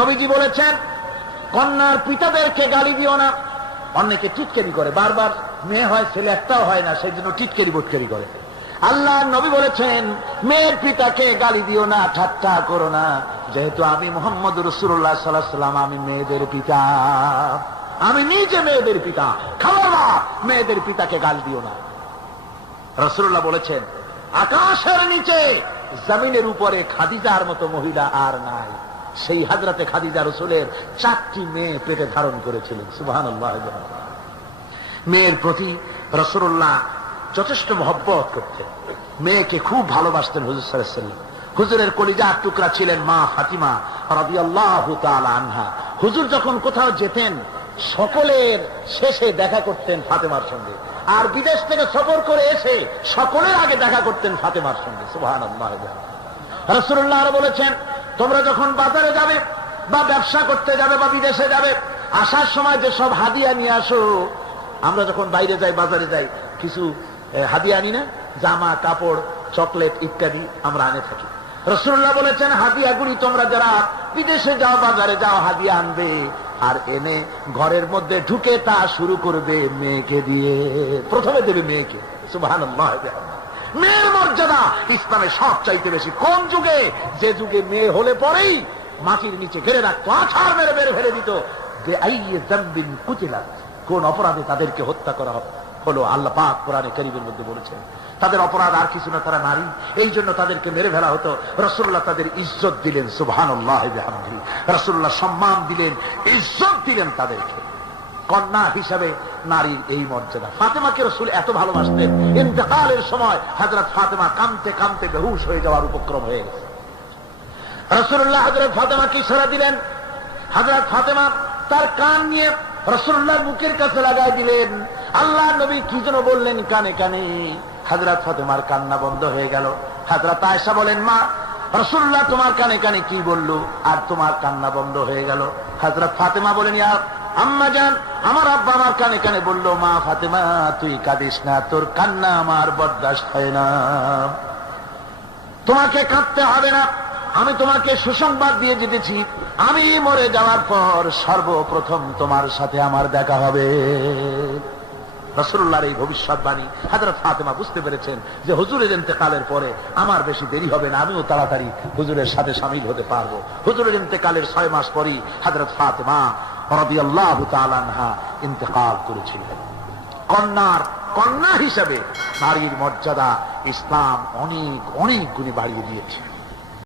নবীজি বলেছেন, কন্যার পিতাদেরকে গালি দিও না। অনেকে টিটকারি করে, বারবার মেয়ে হয় ছেলে একটাও হয় না, সেই জন্য টিটকারি বটকারি করে। আল্লাহ নবী বলেছেন, মেয়ের পিতাকে গালি দিও না, ঠাট্টা করো না, যেহেতু আমি মুহাম্মদ রাসূলুল্লাহ সাল্লাল্লাহু আলাইহি ওয়াসাল্লাম, আমি মেয়েদের পিতা, আমি নিজে মেয়েদের পিতা। খাবার মেয়েদের পিতাকে গালি দিও না। রাসূলুল্লাহ বলেছেন, আকাশের নিচে জমিনের উপরে খাদিজার মতো মহিলা আর নাই। সেই হযরতে খাদিজা রাসূলের 4টি মেয়ে পেটে ধারণ করেছিলেন। সুবহানাল্লাহ। মেয়ের প্রতি রাসূলুল্লাহ যথেষ্ট মহব্বত করতেন, মেয়েকে খুব ভালোবাসতেন হুজুর সাল্লাল্লাহু আলাইহি ওয়াসাল্লাম। হুজুরের কলিজার টুকরা ছিলেন মা ফাতিমা রাদিয়াল্লাহু তাআলা আনহা। হুজুর যখন কোথাও যেতেন, সকলের শেষে দেখা করতেন ফাতেমার সঙ্গে, আর বিদেশ থেকে সফর করে এসে সকলের আগে দেখা করতেন ফাতেমার সঙ্গে। সুবহানাল্লাহ। রাসূলুল্লাহ আরো বলেছেন, তোমরা যখন বাজারে যাবে বা ব্যবসা করতে যাবে বা বিদেশে যাবে, আসার সময় যে সব হাদিয়া নিয়ে আসো। আমরা যখন বাইরে যাই, বাজারে যাই, কিছু হাদিয়া আনি না, জামা কাপড় চকলেট ইত্যাদি আমরা আনে থাকি। রাসূলুল্লাহ বলেছেন, হাদিয়াগুলি তোমরা যারা বিদেশে যাও, বাজারে যাও, হাদিয়া আনবে, আর এনে ঘরের মধ্যে ঢুকে তা শুরু করবে মেয়েকে দিয়ে। প্রথমে দেবে মেয়েকে। সুবহানাল্লাহ। মেয়ের মর্যাদা ইসলামে সব চাইতে বেশি। কোন যুগে? যে যুগে মেয়ে হলে পরেই মাটির নিচে ঘেরে রাখতো, আছাড় মেরে বের ফেলে দিত, যে আইয়ে যামবিন কুতিলাত, কোন অপরাধে তাদেরকে হত্যা করা হলো। আল্লাহ পাক কোরআনে কারীমের মধ্যে বলেছেন, তাদের অপরাধ আর কিছু না, তারা নারী, এই জন্য তাদেরকে মেরে ফেলা হতো। রাসূলুল্লাহ তাদের ইজ্জত দিলেন। সুবহানাল্লাহ বিহামদিহি। রাসূলুল্লাহ সম্মান দিলেন, ইজ্জত দিলেন তাদেরকে। কন্যা হিসাবে নারীর এই মর্যাদা। ফাতেমাকে রাসূল এত ভালোবাসতেন, ইন্তেকালের সময় হযরত ফাতেমা কাঁদতে কাঁদতে বেহুশ হয়ে যাওয়ার উপক্রম হয়ে গেছে। রাসূলুল্লাহ হযরত ফাতেমাকে ইশারা দিলেন। হযরত ফাতেমা তার কান নিয়ে রাসূলুল্লাহর মুখের কাছে লাগাই দিলেন। আল্লাহ নবী কি যেন বললেন কানে কানে, হযরত ফাতেমার কান্না বন্ধ হয়ে গেল। হযরত আয়েশা বলেন, মা, রাসূলুল্লাহ তোমার কানে কানে কি বললো আর তোমার কান্না বন্ধ হয়ে গেল? হযরত ফাতেমা বলেন, ইয়া আম্মা জান, আমার আব্বা আমার কানে কানে বললো, মা ফাতেমা তুই কাঁদিস না, তোর কান্না আমার বরদাস্ত হয় না, তোমাকে কাঁদতে হবে না। আমি তোমাকে সুসংবাদ দিয়ে যেতেছি, আমি মরে যাওয়ার পর সর্বপ্রথম তোমার সাথে আমার দেখা হবে। রাসূলুল্লাহর এই ভবিষ্যৎবাণী হযরত ফাতেমা বুঝতে পেরেছেন যে হুজুরের ইন্তেকালের পরে আমার বেশি দেরি হবে না, আমিও তাড়াতাড়ি হুজুরের সাথে শামিল হতে পারবো। হুজুরের ইন্তেকালের 6 মাস পরই হযরত ফাতেমা রাদিয়াল্লাহু তাআলা আনহা ইন্তেকাল করেছিলেন। কন্যা হিসেবে নারীর মর্যাদা ইসলাম অনেক অনেক গুণে বাড়িয়ে দিয়েছে।